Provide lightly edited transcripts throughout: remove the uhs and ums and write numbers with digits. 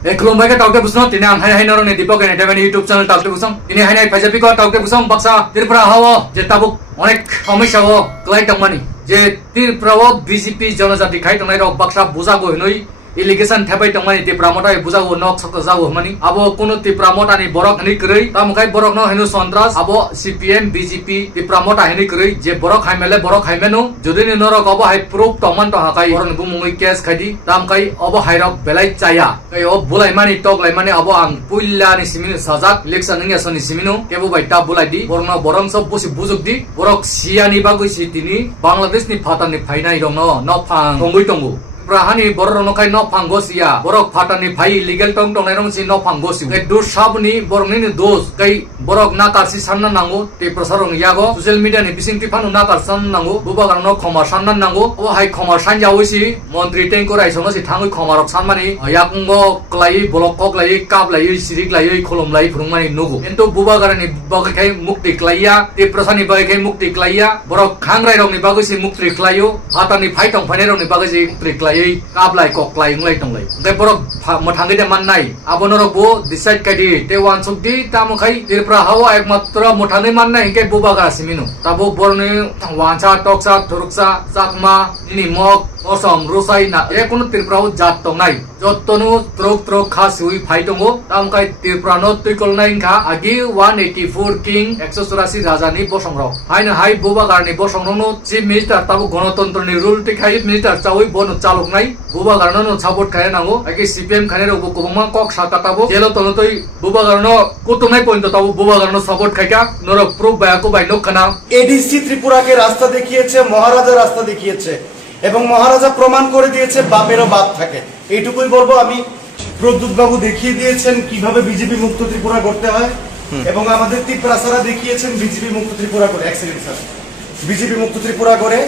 Kelombai ka tauke busno tini ang hai naro ne Deepak Entertainment YouTube channel tauke busong tini hai Phajapi ko tauke busong baksa Tripura hawo je tabuk onek সমস্যা ও ক্লাই তংমানি যে Tripura BJP জনজাতি খাই তংনাই rock Baksa বুজাগো হনই ইলিগেশন থাবাই তংমানি Tripura Momota বুজাগো knock সক যাগো মানি আবো কোন ত্রিপুরা মটানি বরক হনি কই তামখাই বরক ন হেনু সন্ত্রাস আবো সিপিএম বিজেপি ত্রিপুরা মটা হেনি কই যে বরক হাইমেলে বরক হাইমেনু যদি নি নরক আবো হাই প্রুফ তমান তো হাকাই বরন বুমুই কেস খাইদি তামখাই আবো হাইরক বেলাই চায়া কই ও বুলাই মানি টক লাই মানি আবো আং পুইলা ni siminu sajak election ni asoni siminu kebo bai ta bulai di borno borong sob bosi buzuk di borok siani bagoi si tini bangladesh ni phatani phainai rong no phang tongoi tongu Prahani borok no kai no phangosia borok phatani phai legal tong tong nairong si no phangosi kai dur sabni borok ni dos kai borok na karsi sanna nango te prosarong yago social media ni bising tifanu na karsan nango bubagang no khoma sanna nango o hai khoma sanjaoisi montri teng ko rai sono si thangoi khoma rok sanmani yakunggo klai bolok kok lai kap lai sirik lai kholom lai phurungmani nugo ento bubagarani bagai kai mukti klaiya te prosani bagai kai mukti klaiya borok khangrai rong ni bagai si mukti klaio phatani phai tong phanai rong ni bagai si mukti klai kablai koklai nglai tonglai ngai borok mothangei de mannai abonorok bo decide kadi te wansuk di tamokhai Tripura hawa ekmatra mothangei mannai hingke bubaga siminu tabo borni wancha toksa thuruksa chakma ini mok osom rusai na ekono Tripura jat tongnai jottonu trok kha sui phai tongo tamkai Tripura no tuikol nai kha agi 184 king 184 raja ni bosangrok haina hai bubagar ni bosangrok no chief minister tabo গণতন্ত্র ni rule ti khai minister chawai bono chalok nai bubagar no support khai nango agi CPM khane ro kobongma kok sata tabo jelo tono toi bubagar no kutumai point tabo bubagar no support khai ka noro proof ba ko bai nokhana ADC ত্রিপুরাকে রাস্তা দেখিয়েছে, মহারাজা রাস্তা দেখিয়েছে এবং মহারাজা প্রমাণ করে দিয়েছে বাপেরও বাপ থাকে। এইটুকুই বলবো আমি। প্রদ্যুৎ বাবু দেখিয়ে দিয়েছেন কিভাবে বিজেপি মুক্ত ত্রিপুরা করতে হয় এবং আমাদের ত্রিপুরাসারা দেখিয়েছেন বিজেপি মুক্ত ত্রিপুরা করে এক্সেলেন্ট স্যার বিজেপি মুক্ত ত্রিপুরা করে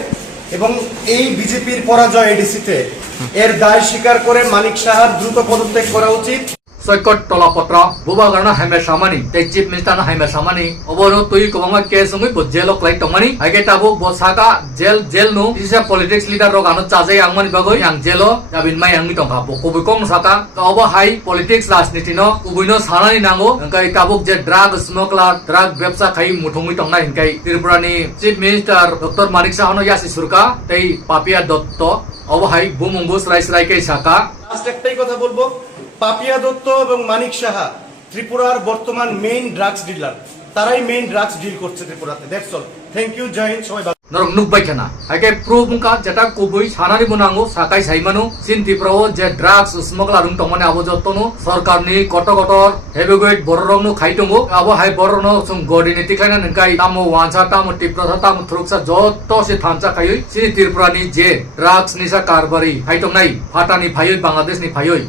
এবং এই বিজেপির পরাজয় এডিসিতে এর দায় স্বীকার করে মানিক সাহার দ্রুত পদত্যাগ করা উচিত। Soikot tolapatra bubagar na haime samani te chief minister na haime samani obono tui kobanga case ngui bo jelok lai tongmani age tabu bo saka jel no isa politics leader rok ano chajai angmani bagoi yang jelo jabin mai angmi tongka bo kobikong saka obo hai politics rajniti no kubuino sanani nango engkai tabuk je drug smuggler drug ব্যবসা খাই মুঠুমি tongna hingkai Tripura ni chief minister Dr. Manik Saha no yasi surka tei Papia Dotto obo hai bumungus rai kai saka last একটাই কথা বলবো, পাপিয়া দত্ত এবং মানিক সাহা ত্রিপুরার বর্তমান main drugs dealer, তারাই main drugs deal করছে ত্রিপুরাতে। দ্যাটস অল, থ্যাংক ইউ, জয় হিন্দ, সবাই ভালো। Norok nukbai kana age proof ka jeta kubui sanari munango sakai saimanu sin Tripura je drugs smuggler ung tongmani abo jottonu sarkar ni kotor heavyweight bororong no khaitongo abo hai bororno sum godini tiklaina nkai tamo wancha tamo Tripura tamo thuruksa jotto se thamcha khaioi sin Tripura ni je drugs nisa karbari khaitongnai phatani phaioi Bangladesh ni phaioi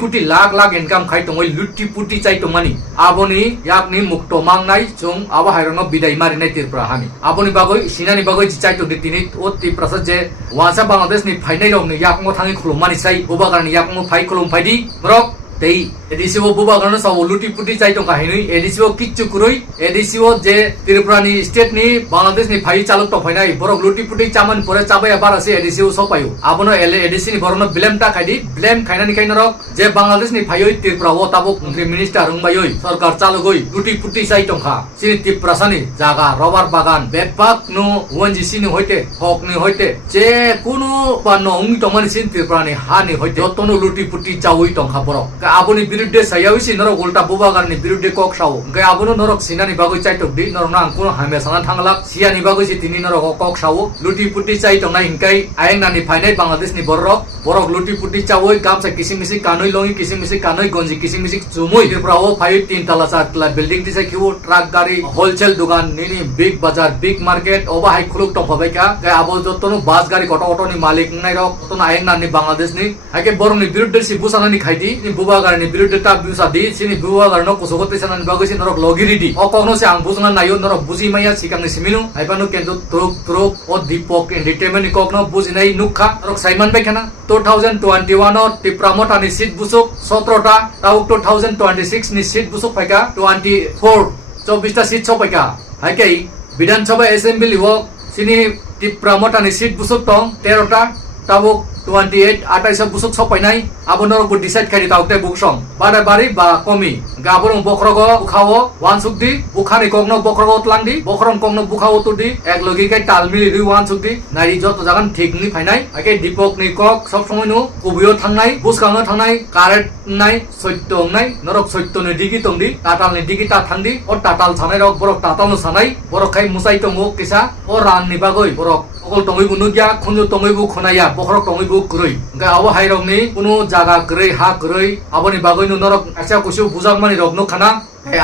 kuti lakh income khaitongoi lutti puti chaitongmani aboni yakni mukto mangnai chung abo hairono bidai marinai Tripura hani aboni bagoi sinani bagoi চাই তো দিনি ও ত্রিপুরা যে ওয়াসা বাংলাদেশ নি ফাইনাই রং নি ইয়াকমো থাঙ্গি খুলমানি চাই বুবাগার নি ইয়াকমো phi খুলম ফাইদি rock তেই এডিসিও বুবাগার ন সব লুটি পুটি চাই তো কাহিনী এডিসিও কিচ্ছু কুরই এডিসিও যে ত্রিপুরা নি স্টেট নি বাংলাদেশ নি ফাই চালক তো ফাইনাই বরক লুটি পুটি চামান পরে চাবাই আবার আছে এডিসিও সব পাইও আবনো এডিসি নি বরন ব্লেমটা খাইদি ব্লেম খাইনানি খাইন রক যে বাংলাদেশ নি ফাইoi ত্রিপুরা ও তাবো মন্ত্রী মিনিস্টার রংবাইoi সরকার চালগই লুটি পুটি চাই টংখা সিনি ত্রিপুরা সানি জায়গা রবার বাগান বেকপাক নো ওএনজিসি নি হইতে হক নি হইতে যে কোনো পানো উং টমানি সিন ত্রিপুরা নি হানি হইতে যতনো লুটি পুটি চাওই টংখা বরক aboni birudde sayawi norok ulta bubagar ni birudde kok saw gai abono norok sinani bagoi chaitok di norok nang kono hame sana thanglak siani bagoi si tini norok kok saw luti puti chai tong na hingkai ayeng nani phainai Bangladesh ni borok luti puti chawoi gamsa kising misik kanoi longi kising misik kanoi gonji kising misik chumoi Tripura o 5 3 tala 4 tala building ti sai khiu truck gari wholesale dukan nini big bazar big market oba hai khuluk to hobai ka gai abo jotono bus gari koto ni malik nai rok tono ayeng nani Bangladesh ni age borong ni birudde si busana ni khaidi ni bubagar ni birudde ta busa di sini bubagar no kusogote sanan bagoi sin norok logiri di okogno se ang busana nayo norok buji maya sikang ni siminu aipanu kendo truk o Deepak Entertainment ni kokno bujinai nukha norok saiman bai khana 2021 or Tripura mota ni seat busuk 17 ta tau 2026 ni seat busuk paika 24 24 ta seat so paika haikai Vidhan Sabha Assembly wo sini Tripura mota ni seat busuk tong 13 ta tau 28 28 busuk sopainai abo norok bu decide khai taukte buksong badai bari ba komi gaborong bokrogo ukhawo wan sukdi bukhani kogno bokrogo tlangdi bokrong kogno bukhawo tudi ek logi kai talmili ri wan sukdi nai joto jagan thik ni phainai ake dipok ni kok sob somoi no kubuyo thangnai buskangno thangnai current nai soitong nai norok soitto ni digi tongdi tatal ni digi ta thangdi o tatal sanai rok borok tatal no sanai borok khai musai tongo kisa o ran ni bagoi borok okol tongoi bu nugya khunju tongoi bu khonaya bokrok tongoi bu kurui ga abo hairok ni kuno jaga kurui ha kurui abo ni bagoi no norok acha kusu bujak mani rok no khana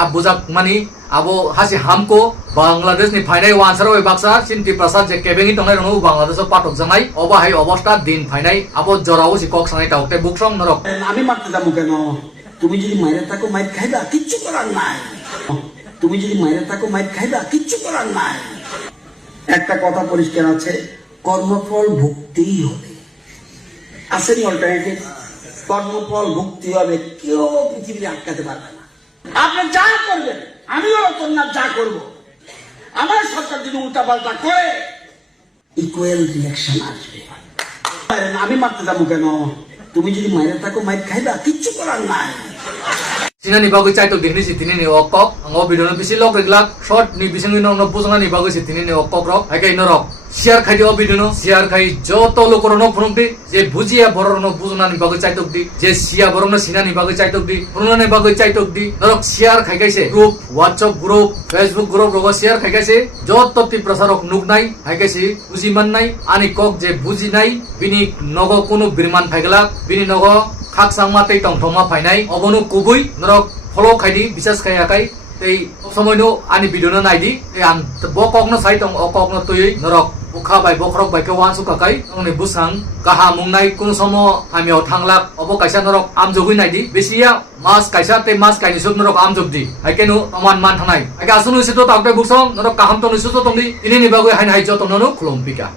ab bujak mani abo hasi hamko Bangladesh ni phainai wansaro baksa Sinti Prasad je kebengi tongnai rong Bangladesh o patok jangai oba hai অবস্থা দিন phainai abo jorao si kok sangai taukte buksong norok আমি মারতে যাবো কেন? তুমি যদি মাইরে থাকো মাইর খাইবা, কিচ্ছু করার নাই। তুমি যদি মাইরে থাকো মাইর খাইবা, কিচ্ছু করার নাই। একটা কথা পরিষ্কার আছে, কর্মফল ভুগতেই হবে। আসেনি অল্টারনেটিভ? কর্মফল ভুগতে হবে, কেউ পৃথিবীতে আটকাতে পারবে না। আপনি যা করবেন, আমিও আপনার যা করব। আমার সরকার যদি উল্টাপাল্টা করে ইকুয়াল রিঅ্যাকশন আসবে। আমি মারতে যাবো কেন? তুমি যদি মাইরে থাকো মাইর খাইবা, কিচ্ছু করার নাই। Sinani bagoi chai tok dihni si tini ni okok ango video no bisi lok reglak short ni bisingi no no pusanga ni bagoi si tini ni okok rok hakai no rok share khai dio video no share khai joto lokoro no phunungti je bujia boror no bujuna ni bagoi chai tok di je sia boror no sinani bagoi chai tok di phununa ni bagoi chai tok di norok share khai kaise group WhatsApp group Facebook group rogo share khai kaise joto ti prasarok nugnai haikaise bujiman nai ani kok je buji nai bini nogo kuno birman phaiglak bini nogo khak sangma tei tongthoma phainai obonu kubui norok follow khaidi bisas khaiakai tei সময় no ani video no naidi tei ang bokok no sai tong okok no tui norok ukha bai bokrok bai ke wan su kakai ongni busang kaha mungnai kun somo amio thanglak obo kaisa norok amjogui naidi besia mas kaisa te mas kaini sub norok amjogdi haikenu aman man thanai aka asunu sito takte buksong norok kaham to nisu to tongdi ini ni bagoi hain hai jotong no khulom pika